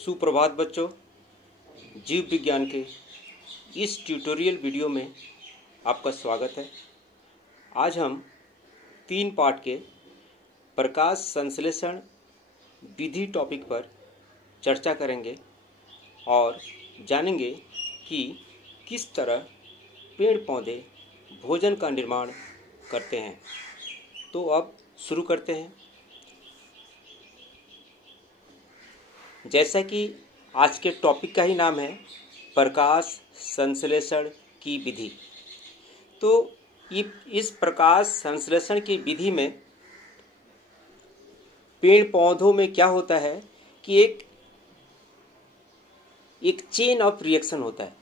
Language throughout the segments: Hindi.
सुप्रभात बच्चों। जीव विज्ञान के इस ट्यूटोरियल वीडियो में आपका स्वागत है। आज हम 3 पार्ट के प्रकाश संश्लेषण विधि टॉपिक पर चर्चा करेंगे और जानेंगे कि किस तरह पेड़ पौधे भोजन का निर्माण करते हैं। तो अब शुरू करते हैं। जैसा कि आज के टॉपिक का ही नाम है प्रकाश संश्लेषण की विधि, तो इस प्रकाश संश्लेषण की विधि में पेड़ पौधों में क्या होता है कि एक चेन ऑफ रिएक्शन होता है।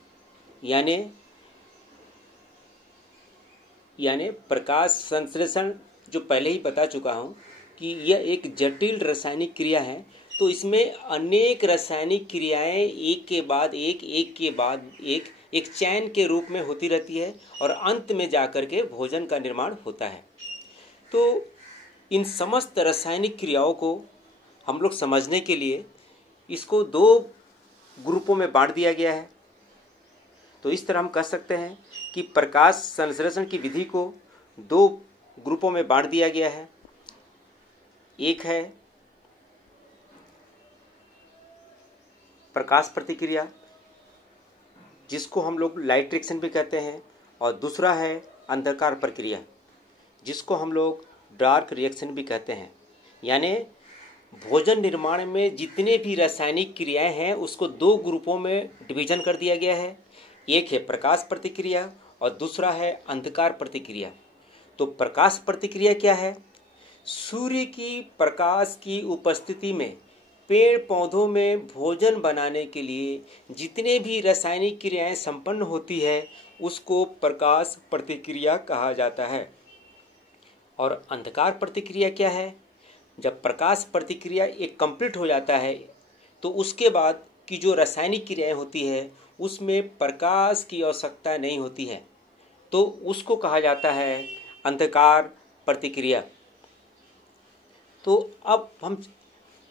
यानी प्रकाश संश्लेषण जो पहले ही बता चुका हूँ कि यह एक जटिल रासायनिक क्रिया है। तो इसमें अनेक रासायनिक क्रियाएं एक के बाद एक चैन के रूप में होती रहती है और अंत में जाकर के भोजन का निर्माण होता है। तो इन समस्त रासायनिक क्रियाओं को हम लोग समझने के लिए इसको 2 ग्रुपों में बांट दिया गया है। तो इस तरह हम कह सकते हैं कि प्रकाश संश्लेषण की विधि को 2 ग्रुपों में बांट दिया गया है। एक है प्रकाश प्रतिक्रिया, जिसको हम लोग लाइट रिएक्शन भी कहते हैं, और दूसरा है अंधकार प्रक्रिया, जिसको हम लोग डार्क रिएक्शन भी कहते हैं। यानी भोजन निर्माण में जितने भी रासायनिक क्रियाएं हैं उसको 2 ग्रुपों में डिवीजन कर दिया गया है। एक है प्रकाश प्रतिक्रिया और दूसरा है अंधकार प्रतिक्रिया। तो प्रकाश प्रतिक्रिया क्या है? सूर्य की प्रकाश की उपस्थिति में पेड़ पौधों में भोजन बनाने के लिए जितने भी रासायनिक क्रियाएं संपन्न होती है उसको प्रकाश प्रतिक्रिया कहा जाता है। और अंधकार प्रतिक्रिया क्या है? जब प्रकाश प्रतिक्रिया एक कंप्लीट हो जाता है तो उसके बाद की जो रासायनिक क्रियाएं होती है उसमें प्रकाश की आवश्यकता नहीं होती है, तो उसको कहा जाता है अंधकार प्रतिक्रिया। तो अब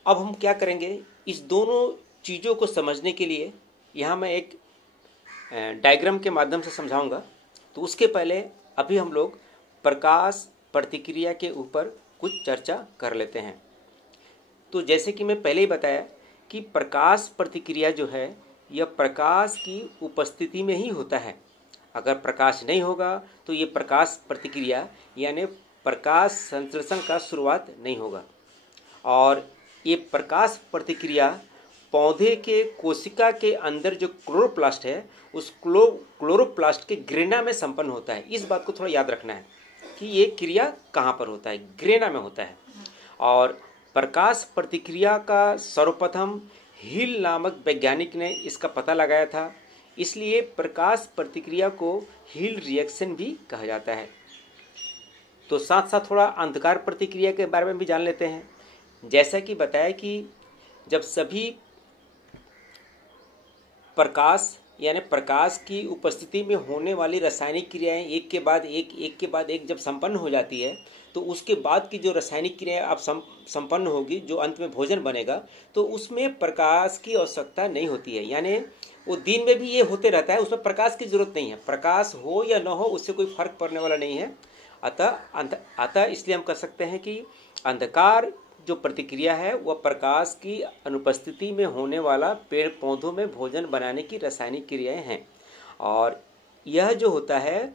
हम क्या करेंगे, इस दोनों चीज़ों को समझने के लिए यहाँ मैं एक डायग्राम के माध्यम से समझाऊंगा। तो उसके पहले अभी हम लोग प्रकाश प्रतिक्रिया के ऊपर कुछ चर्चा कर लेते हैं। तो जैसे कि मैं पहले ही बताया कि प्रकाश प्रतिक्रिया जो है यह प्रकाश की उपस्थिति में ही होता है। अगर प्रकाश नहीं होगा तो ये प्रकाश प्रतिक्रिया यानी प्रकाश संश्लेषण का शुरुआत नहीं होगा। और ये प्रकाश प्रतिक्रिया पौधे के कोशिका के अंदर जो क्लोरोप्लास्ट है उस क्लोरोप्लास्ट के ग्रेना में संपन्न होता है। इस बात को थोड़ा याद रखना है कि ये क्रिया कहाँ पर होता है, ग्रेना में होता है। और प्रकाश प्रतिक्रिया का सर्वप्रथम हिल नामक वैज्ञानिक ने इसका पता लगाया था, इसलिए प्रकाश प्रतिक्रिया को हिल रिएक्शन भी कहा जाता है। तो साथ साथ थोड़ा अंधकार प्रतिक्रिया के बारे में भी जान लेते हैं। जैसा कि बताया कि जब सभी प्रकाश यानी प्रकाश की उपस्थिति में होने वाली रासायनिक क्रियाएं एक के बाद एक जब संपन्न हो जाती है तो उसके बाद की जो रासायनिक क्रियाएं अब संपन्न होगी, जो अंत में भोजन बनेगा, तो उसमें प्रकाश की आवश्यकता नहीं होती है। यानी वो दिन में भी ये होते रहता है, उसमें प्रकाश की जरूरत नहीं है। प्रकाश हो या न हो उससे कोई फर्क पड़ने वाला नहीं है। अतः इसलिए हम कह सकते हैं कि अंधकार जो प्रतिक्रिया है वह प्रकाश की अनुपस्थिति में होने वाला पेड़ पौधों में भोजन बनाने की रासायनिक क्रियाएं हैं। और यह जो होता है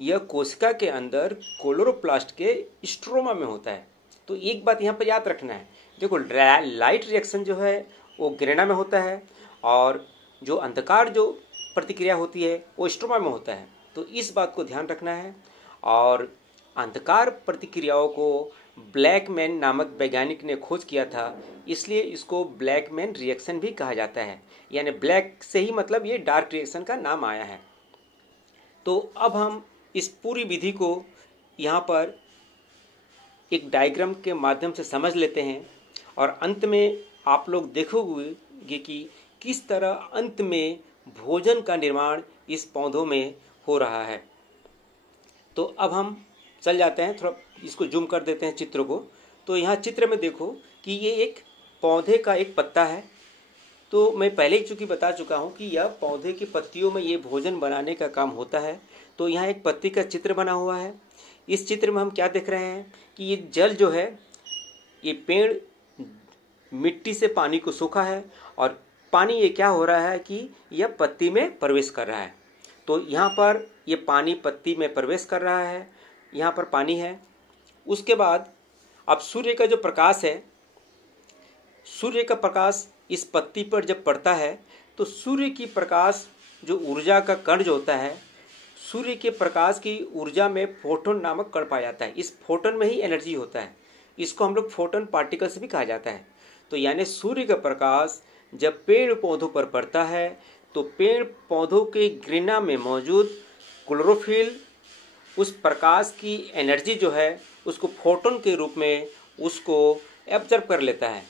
यह कोशिका के अंदर क्लोरोप्लास्ट के स्ट्रोमा में होता है। तो एक बात यहाँ पर याद रखना है, देखो लाइट रिएक्शन जो है वो ग्रेना में होता है और जो अंधकार जो प्रतिक्रिया होती है वो स्ट्रोमा में होता है। तो इस बात को ध्यान रखना है। और अंधकार प्रतिक्रियाओं को ब्लैकमैन नामक वैज्ञानिक ने खोज किया था, इसलिए इसको ब्लैकमैन रिएक्शन भी कहा जाता है। यानी ब्लैक से ही मतलब ये डार्क रिएक्शन का नाम आया है। तो अब हम इस पूरी विधि को यहाँ पर एक डायग्राम के माध्यम से समझ लेते हैं और अंत में आप लोग देखोगे कि किस तरह अंत में भोजन का निर्माण इस पौधों में हो रहा है। तो अब हम चल जाते हैं, थोड़ा इसको जूम कर देते हैं चित्र को। तो यहाँ चित्र में देखो कि ये एक पौधे का एक पत्ता है तो मैं पहले ही चूँकि बता चुका हूँ कि यह पौधे की पत्तियों में ये भोजन बनाने का काम होता है। तो यहाँ एक पत्ती का चित्र बना हुआ है। इस चित्र में हम क्या देख रहे हैं कि ये जल जो है, ये पेड़ मिट्टी से पानी को सोखा है और पानी ये क्या हो रहा है कि यह पत्ती में प्रवेश कर रहा है। तो यहाँ पर ये पानी पत्ती में प्रवेश कर रहा है, यहाँ पर पानी है। उसके बाद अब सूर्य का जो प्रकाश है, सूर्य का प्रकाश इस पत्ती पर जब पड़ता है तो सूर्य की प्रकाश जो ऊर्जा का कण जो होता है, सूर्य के प्रकाश की ऊर्जा में फोटोन नामक कण पाया जाता है। इस फोटोन में ही एनर्जी होता है, इसको हम लोग फोटोन पार्टिकल्स भी कहा जाता है। तो यानी सूर्य का प्रकाश जब पेड़ पौधों पर पड़ता है तो पेड़ पौधों के गिरना में मौजूद क्लोरोफिल उस प्रकाश की एनर्जी जो है उसको फोटोन के रूप में उसको एब्जर्व कर लेता है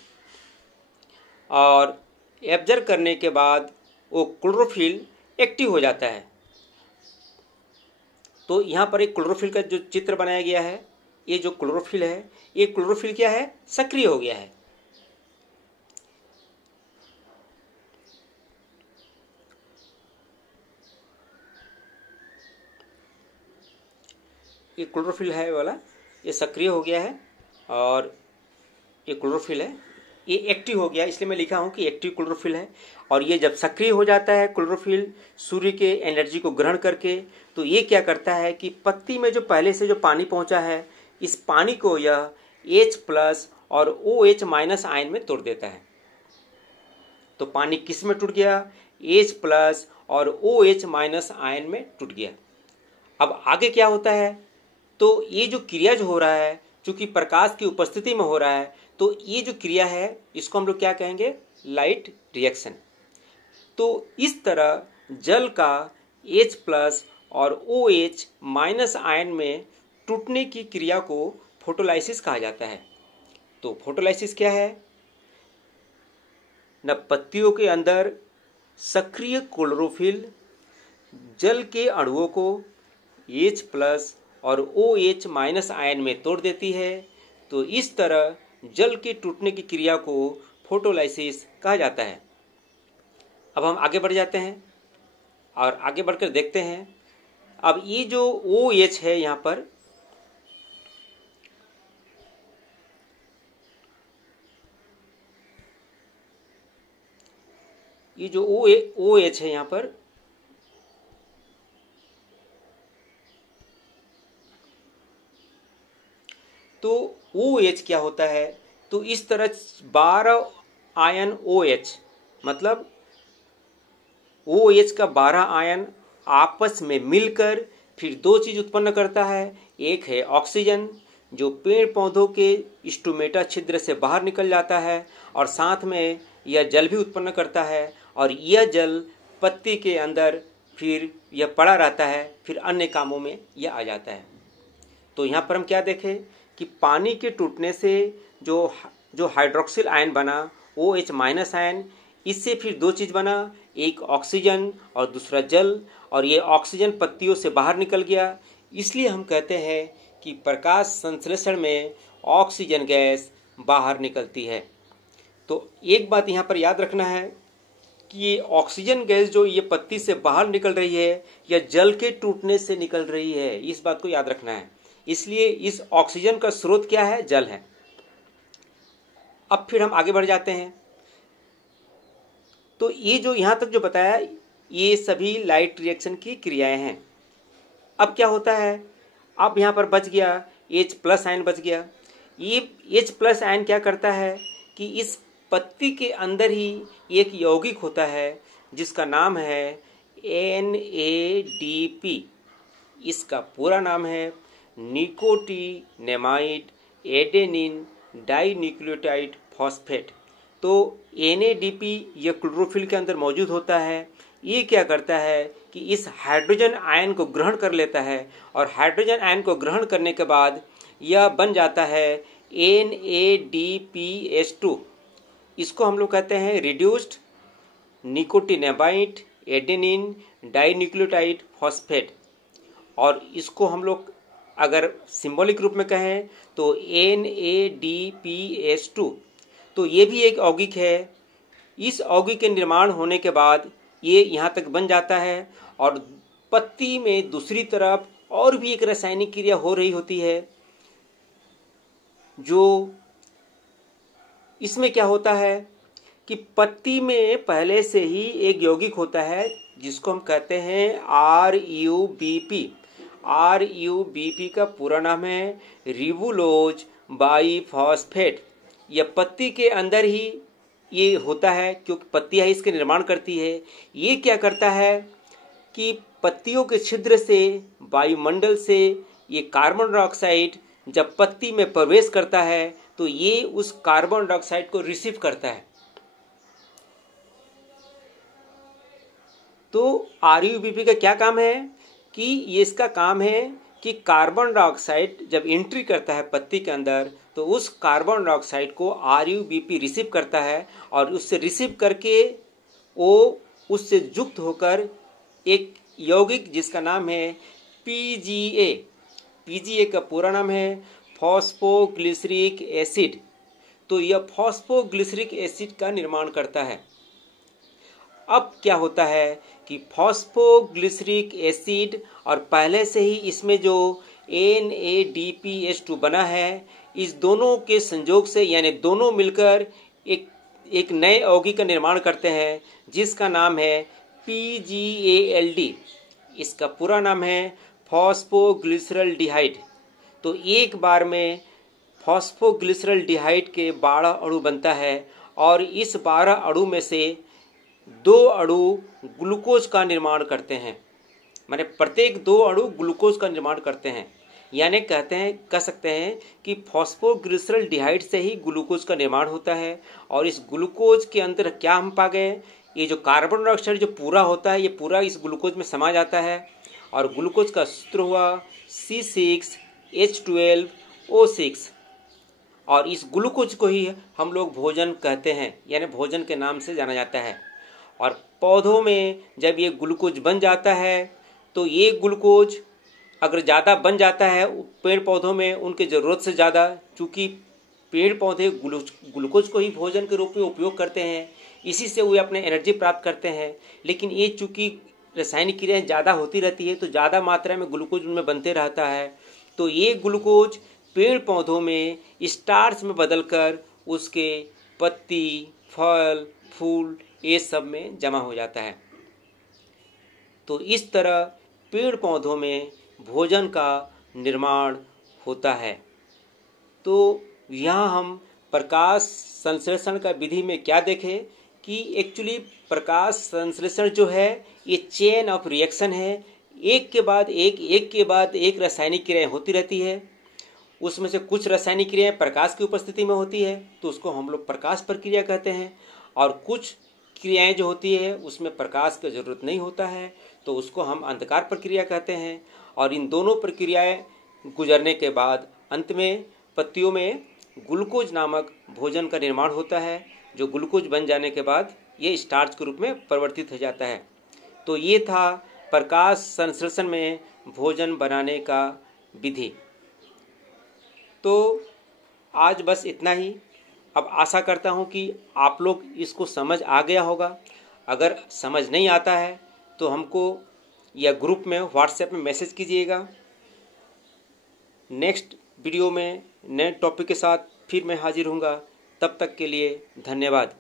और एब्जर्व करने के बाद वो क्लोरोफिल एक्टिव हो जाता है। तो यहाँ पर एक क्लोरोफिल का जो चित्र बनाया गया है, ये जो क्लोरोफिल है, ये क्लोरोफिल क्या है, सक्रिय हो गया है। ये क्लोरोफिल है वाला, ये सक्रिय हो गया है और ये क्लोरोफिल है, ये एक्टिव हो गया, इसलिए मैं लिखा हूँ कि एक्टिव क्लोरोफिल है। और ये जब सक्रिय हो जाता है क्लोरोफिल सूर्य के एनर्जी को ग्रहण करके, तो ये क्या करता है कि पत्ती में जो पहले से जो पानी पहुँचा है, इस पानी को यह H+ और OH- आयन में तोड़ देता है। तो पानी किस में टूट गया, H+ और OH- आयन में टूट गया। अब आगे क्या होता है, तो ये जो क्रिया जो हो रहा है, चूंकि प्रकाश की उपस्थिति में हो रहा है, तो ये जो क्रिया है इसको हम लोग क्या कहेंगे, लाइट रिएक्शन। तो इस तरह जल का H+ और OH- आयन में टूटने की क्रिया को फोटोलाइसिस कहा जाता है। तो फोटोलाइसिस क्या है, न पत्तियों के अंदर सक्रिय क्लोरोफिल जल के अणुओं को H+ और OH- आयन में तोड़ देती है। तो इस तरह जल के टूटने की क्रिया को फोटोलाइसिस कहा जाता है। अब हम आगे बढ़ जाते हैं और आगे बढ़कर देखते हैं। अब ये जो OH है यहाँ पर, ये जो OH है यहाँ पर, तो OH क्या होता है, तो इस तरह 12 आयन OH, मतलब OH का 12 आयन आपस में मिलकर फिर दो चीज उत्पन्न करता है। एक है ऑक्सीजन, जो पेड़ पौधों के स्टोमेटा छिद्र से बाहर निकल जाता है, और साथ में यह जल भी उत्पन्न करता है, और यह जल पत्ती के अंदर फिर यह पड़ा रहता है, फिर अन्य कामों में यह आ जाता है। तो यहाँ पर हम क्या देखें कि पानी के टूटने से जो हाइड्रोक्सिल आयन बना, OH- आयन, इससे फिर दो चीज बना, एक ऑक्सीजन और दूसरा जल, और ये ऑक्सीजन पत्तियों से बाहर निकल गया। इसलिए हम कहते हैं कि प्रकाश संश्लेषण में ऑक्सीजन गैस बाहर निकलती है। तो एक बात यहाँ पर याद रखना है कि ये ऑक्सीजन गैस जो ये पत्ती से बाहर निकल रही है, यह जल के टूटने से निकल रही है, इस बात को याद रखना है। इसलिए इस ऑक्सीजन का स्रोत क्या है, जल है। अब फिर हम आगे बढ़ जाते हैं। तो ये जो यहाँ तक जो बताया, ये सभी लाइट रिएक्शन की क्रियाएं हैं। अब क्या होता है, अब यहाँ पर बच गया H+ आयन बच गया। ये H+ आयन क्या करता है कि इस पत्ती के अंदर ही एक यौगिक होता है जिसका नाम है NADP। इसका पूरा नाम है निकोटीनेमाइड एडेनिन डाइन्यूक्लियोटाइड फॉस्फेट। तो NADP यह क्लोरोफिल के अंदर मौजूद होता है। ये क्या करता है कि इस हाइड्रोजन आयन को ग्रहण कर लेता है, और हाइड्रोजन आयन को ग्रहण करने के बाद यह बन जाता है NADPH2। इसको हम लोग कहते हैं reduced nicotinamide adenine dinucleotide phosphate. और इसको हम लोग अगर सिंबॉलिक रूप में कहें तो NADPH2। तो ये भी एक यौगिक है, इस यौगिक के निर्माण होने के बाद ये यहाँ तक बन जाता है और पत्ती में दूसरी तरफ और भी एक रासायनिक क्रिया हो रही होती है। जो इसमें क्या होता है कि पत्ती में पहले से ही एक यौगिक होता है जिसको हम कहते हैं RUBP। RUBP का पूरा नाम है रिबुलोज बाइफॉस्फेट। यह पत्ती के अंदर ही ये होता है क्योंकि पत्तियां ही इसके निर्माण करती है। ये क्या करता है कि पत्तियों के छिद्र से वायुमंडल से ये कार्बन डाइऑक्साइड जब पत्ती में प्रवेश करता है तो ये उस कार्बन डाइऑक्साइड को रिसीव करता है। तो RUBP का क्या काम है कि ये इसका काम है कि कार्बन डाइऑक्साइड जब एंट्री करता है पत्ती के अंदर तो उस कार्बन डाइऑक्साइड को RUBP रिसीव करता है और उससे रिसीव करके वो उससे युक्त होकर एक यौगिक जिसका नाम है PGA। PGA का पूरा नाम है फॉस्फोग्लिसरिक एसिड। तो यह फॉस्फोग्लिसरिक एसिड का निर्माण करता है। अब क्या होता है कि फॉस्फोग्लिसरिक एसिड और पहले से ही इसमें जो NADPH2 बना है, इस दोनों के संयोग से यानी दोनों मिलकर एक नए यौगिक का निर्माण करते हैं जिसका नाम है PGALD। इसका पूरा नाम है फॉस्फोग्लिसरल्डिहाइड। तो एक बार में फॉस्फोग्लिसरल्डिहाइड के 12 अणु बनता है और इस 12 अणु में से 2 अणु ग्लूकोज का निर्माण करते हैं। माने प्रत्येक 2 अणु ग्लूकोज का निर्माण करते हैं। यानी कह सकते हैं कि फॉस्फोग्लिसरल्डिहाइड से ही ग्लूकोज का निर्माण होता है। और इस ग्लूकोज के अंदर क्या हम पा गए, ये जो कार्बन डाइऑक्साइड जो पूरा होता है ये पूरा इस ग्लूकोज में समा जाता है और ग्लूकोज का सूत्र हुआ C6H12O6। और इस ग्लूकोज को ही हम लोग भोजन कहते हैं, यानी भोजन के नाम से जाना जाता है। और पौधों में जब ये ग्लूकोज बन जाता है तो ये ग्लूकोज अगर ज़्यादा बन जाता है पेड़ पौधों में उनके ज़रूरत से ज़्यादा, चूँकि पेड़ पौधे ग्लूकोज को ही भोजन के रूप में उपयोग करते हैं, इसी से वे अपने एनर्जी प्राप्त करते हैं। लेकिन ये चूँकि रासायनिक क्रियाएँ ज़्यादा होती रहती है तो ज़्यादा मात्रा में ग्लूकोज उनमें बनते रहता है। तो ये ग्लूकोज पेड़ पौधों में स्टार्च में बदलकर उसके पत्ती, फल, फूल ये सब में जमा हो जाता है। तो इस तरह पेड़ पौधों में भोजन का निर्माण होता है। तो यहाँ हम प्रकाश संश्लेषण का विधि में क्या देखें कि एक्चुअली प्रकाश संश्लेषण जो है ये चेन ऑफ रिएक्शन है। एक के बाद एक रासायनिक क्रियाएं होती रहती है। उसमें से कुछ रासायनिक क्रियाएं प्रकाश की उपस्थिति में होती है तो उसको हम लोग प्रकाश प्रक्रिया कहते हैं, और कुछ क्रियाएं जो होती है उसमें प्रकाश की जरूरत नहीं होता है तो उसको हम अंधकार प्रक्रिया कहते हैं। और इन दोनों प्रक्रियाएं गुजरने के बाद अंत में पत्तियों में ग्लूकोज नामक भोजन का निर्माण होता है, जो ग्लूकोज बन जाने के बाद ये स्टार्च के रूप में परिवर्तित हो जाता है। तो ये था प्रकाश संश्लेषण में भोजन बनाने का विधि। तो आज बस इतना ही। अब आशा करता हूँ कि आप लोग इसको समझ आ गया होगा। अगर समझ नहीं आता है तो हमको या ग्रुप में व्हाट्सएप में मैसेज कीजिएगा। नेक्स्ट वीडियो में नए टॉपिक के साथ फिर मैं हाजिर हूँगा। तब तक के लिए धन्यवाद।